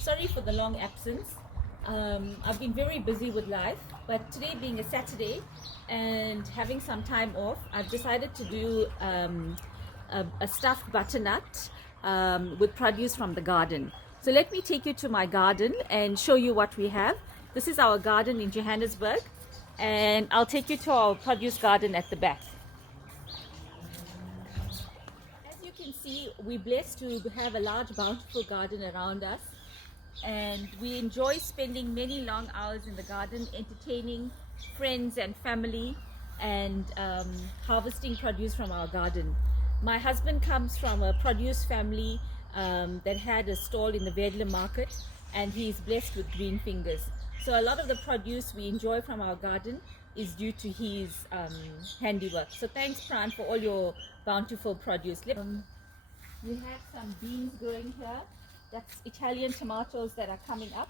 Sorry for the long absence. I've been very busy with life, but today being a Saturday and having some time off, I've decided to do a stuffed butternut with produce from the garden. So let me take you to my garden and show you what we have. This is our garden in Johannesburg, and I'll take you to our produce garden at the back. As you can see, we're blessed to have a large, bountiful garden around us, and we enjoy spending many long hours in the garden entertaining friends and family and harvesting produce from our garden. My husband comes from a produce family that had a stall in the Vedler market, and he's blessed with green fingers. So a lot of the produce we enjoy from our garden is due to his handiwork. So thanks, Pran, for all your bountiful produce. We have some beans growing here. That's Italian tomatoes that are coming up.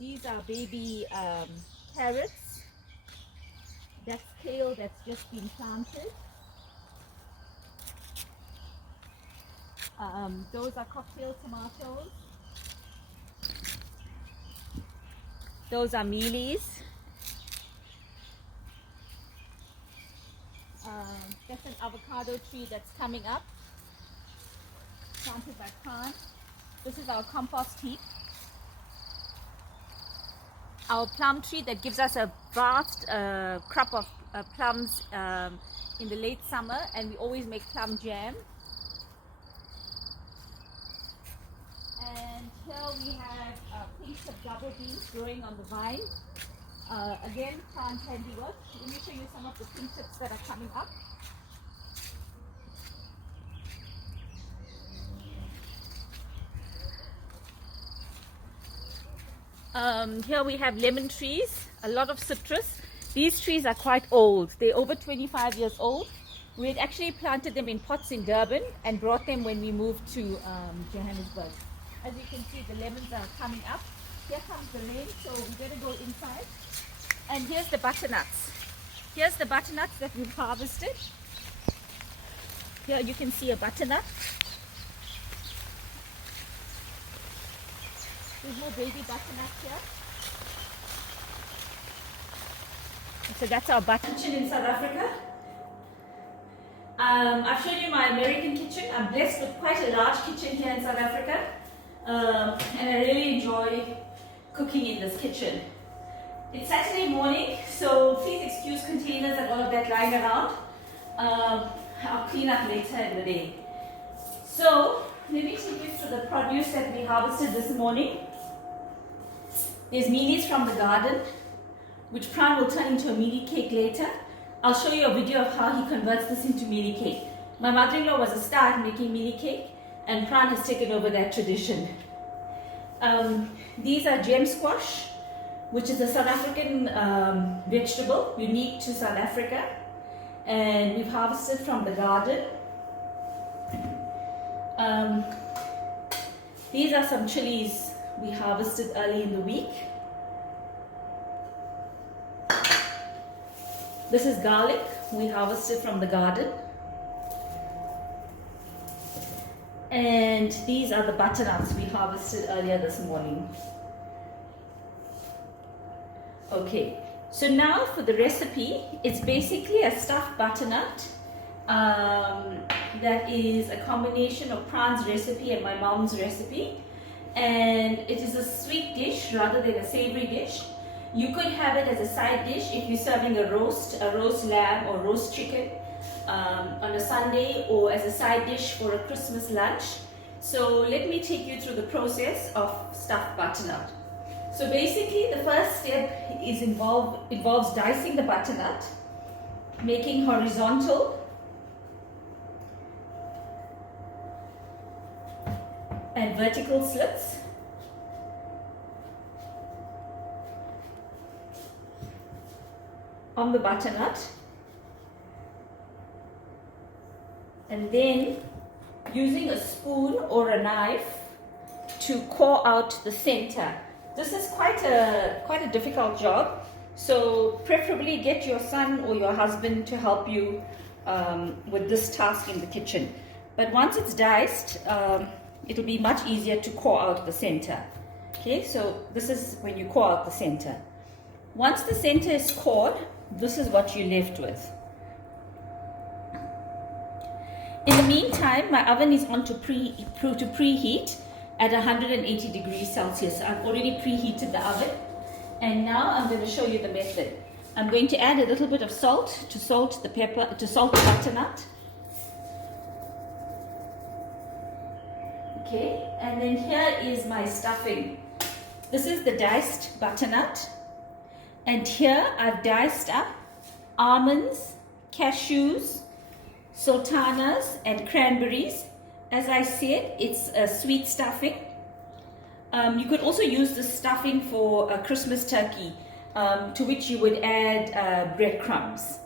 These are baby carrots. That's kale that's just been planted. Those are cocktail tomatoes. Those are mealies. That's an avocado tree that's coming up, planted by Khan. This is our compost heap. Our plum tree that gives us a vast crop of plums in the late summer, and we always make plum jam. And here we have pinks of double beans growing on the vine. Again, plant handiwork. Let me show you some of the pink tips that are coming up. Here we have lemon trees, a lot of citrus. These trees are quite old. They're over 25 years old. We had actually planted them in pots in Durban and brought them when we moved to Johannesburg. As you can see, the lemons are coming up. Here comes the rain, so we're going to go inside. And here's the butternuts. Here's the butternuts that we've harvested. Here you can see a butternut. There's more baby butternuts here. So that's our butternut kitchen in South Africa. I've shown you my American kitchen. I'm blessed with quite a large kitchen here in South Africa. And I really enjoy cooking in this kitchen. It's Saturday morning, so please excuse containers and all of that lying around. I'll clean up later in the day. So let me take you through the produce that we harvested this morning. There's mealies from the garden, which Pran will turn into a mealie cake later. I'll show you a video of how he converts this into mealie cake. My mother-in-law was a star at making mealie cake, and Pran has taken over that tradition. These are gem squash, which is a South African vegetable unique to South Africa, and we've harvested from the garden. These are some chilies we harvested early in the week. This is garlic we harvested from the garden. And these are the butternuts we harvested earlier this morning. Okay, so now for the recipe. It's basically a stuffed butternut that is a combination of Pran's recipe and my mom's recipe, and it is a sweet dish rather than a savory dish. You could have it as a side dish if you're serving a roast lamb or roast chicken on a Sunday, or as a side dish for a Christmas lunch. So let me take you through the process of stuffed butternut. So basically the first step is involves dicing the butternut, making horizontal and vertical slits. On the butternut, and then using a spoon or a knife to core out the center. This is quite a difficult job, so preferably get your son or your husband to help you with this task in the kitchen. But once it's diced, it'll be much easier to core out the center. Okay, so this is when you core out the center. Once the center is cored, this is what you're left with. In the meantime, my oven is on to preheat at 180 degrees Celsius. I've already preheated the oven, and now I'm going to show you the method. I'm going to add a little bit of salt to salt the butternut. Okay, and then here is my stuffing. This is the diced butternut, and here I've diced up almonds, cashews, sultanas, and cranberries. As I said, it's a sweet stuffing. You could also use this stuffing for a Christmas turkey, to which you would add breadcrumbs.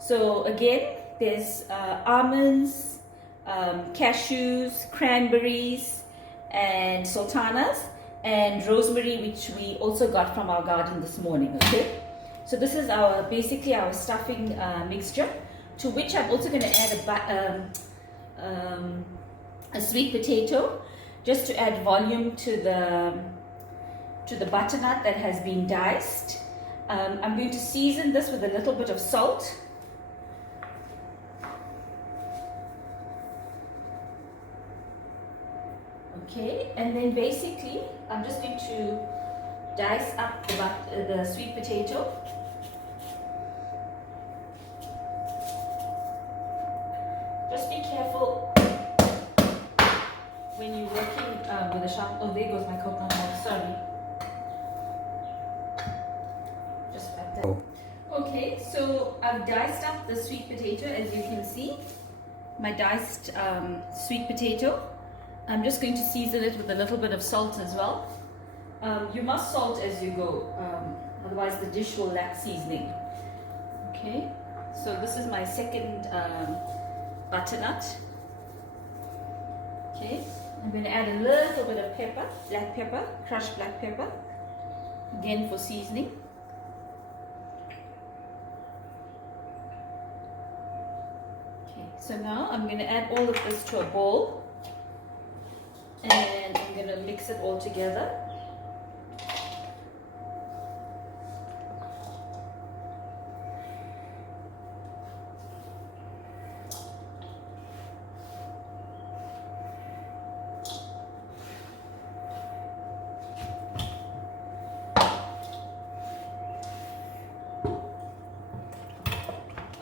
So again, there's almonds, cashews, cranberries, and sultanas, and rosemary, which we also got from our garden this morning. Okay, so this is basically our stuffing mixture, to which I'm also going to add a sweet potato, just to add volume to the butternut that has been diced. I'm going to season this with a little bit of salt. Okay, and then basically I'm just going to dice up the sweet potato. Just be careful when you're working with a sharp. Oh, there goes my coconut milk. Sorry. Just like that. Okay, so I've diced up the sweet potato, as you can see. My diced sweet potato. I'm just going to season it with a little bit of salt as well. You must salt as you go, otherwise the dish will lack seasoning. Okay, so this is my second butternut. Okay, I'm going to add a little bit of pepper, black pepper, crushed black pepper, again for seasoning. Okay, so now I'm going to add all of this to a bowl, and I'm going to mix it all together.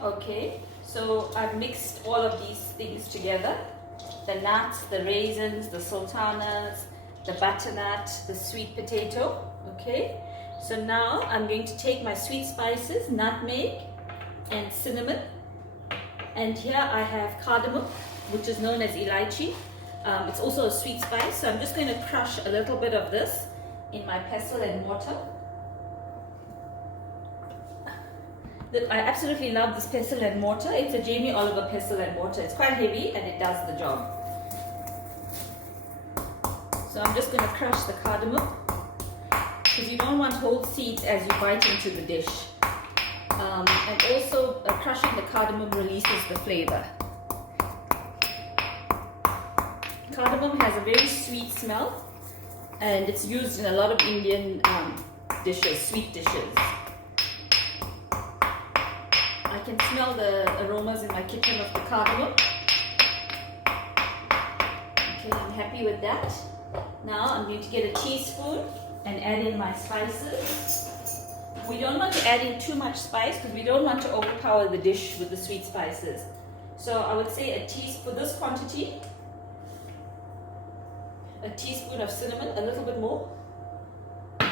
Okay, so I've mixed all of these things together. The nuts, the raisins, the sultanas, the butternut, the sweet potato. Okay, so now I'm going to take my sweet spices, nutmeg and cinnamon, and here I have cardamom, which is known as elaichi. It's also a sweet spice, so I'm just going to crush a little bit of this in my pestle and mortar. I absolutely love this pestle and mortar. It's a Jamie Oliver pestle and mortar. It's quite heavy and it does the job. So I'm just going to crush the cardamom, because you don't want whole seeds as you bite into the dish. And also crushing the cardamom releases the flavor. Cardamom has a very sweet smell, and it's used in a lot of Indian dishes, sweet dishes. I can smell the aromas in my kitchen of the cardamom. Okay, I'm happy with that. Now I'm going to get a teaspoon and add in my spices. We don't want to add in too much spice because we don't want to overpower the dish with the sweet spices. So I would say a teaspoon, for this quantity, a teaspoon of cinnamon, a little bit more, a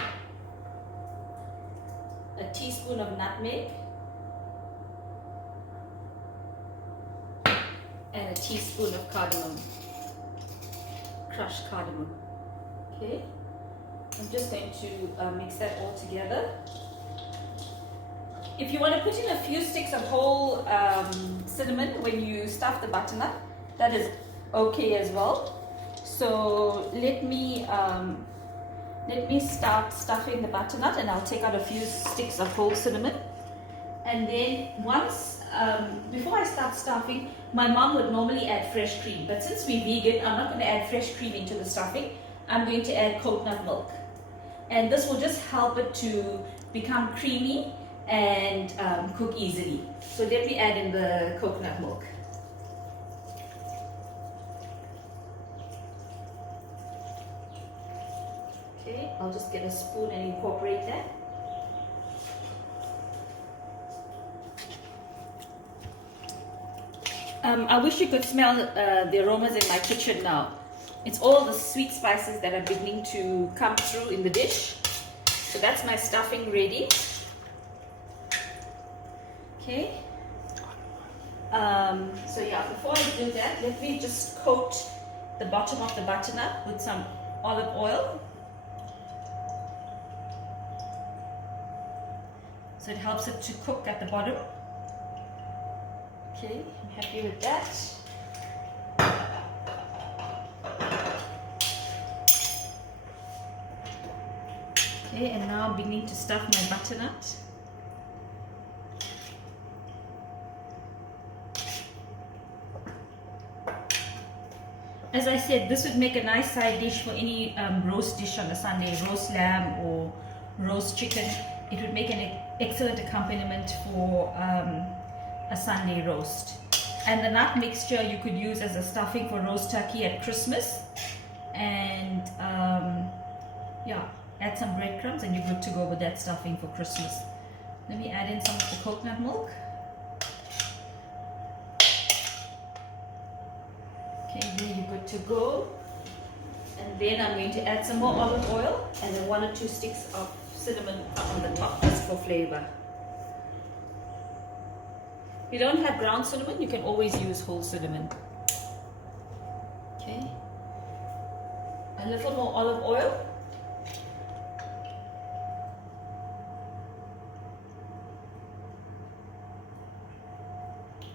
teaspoon of nutmeg, and a teaspoon of cardamom, crushed cardamom. Okay, I'm just going to mix that all together. If you want to put in a few sticks of whole cinnamon when you stuff the butternut, that is okay as well. So let me start stuffing the butternut, and I'll take out a few sticks of whole cinnamon. And then once, before I start stuffing, My mom would normally add fresh cream, but since we're vegan, I'm not going to add fresh cream into the stuffing. I'm going to add coconut milk. And this will just help it to become creamy and cook easily. So let me add in the coconut milk. Okay, I'll just get a spoon and incorporate that. I wish you could smell the aromas in my kitchen now. It's all the sweet spices that are beginning to come through in the dish. So that's my stuffing ready. Okay. So yeah, before I do that, let me just coat the bottom of the butternut with some olive oil. So it helps it to cook at the bottom. Okay, I'm happy with that. Okay, and now I'm beginning to stuff my butternut. As I said, this would make a nice side dish for any roast dish on a Sunday, roast lamb or roast chicken. It would make an excellent accompaniment for a Sunday roast. And the nut mixture you could use as a stuffing for roast turkey at Christmas. And yeah, add some breadcrumbs and you're good to go with that stuffing for Christmas. Let me add in some of the coconut milk. Okay, there you're good to go. And then I'm going to add some more olive oil and then 1 or 2 sticks of cinnamon on the top just for flavor. If you don't have ground cinnamon, you can always use whole cinnamon. Okay. A little more olive oil.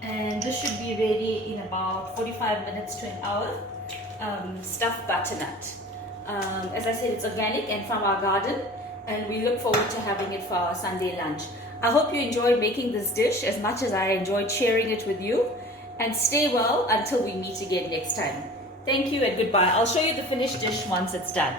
And this should be ready in about 45 minutes to an hour. Stuffed butternut. As I said, it's organic and from our garden, and we look forward to having it for our Sunday lunch. I hope you enjoyed making this dish as much as I enjoyed sharing it with you. And stay well until we meet again next time. Thank you and goodbye. I'll show you the finished dish once it's done.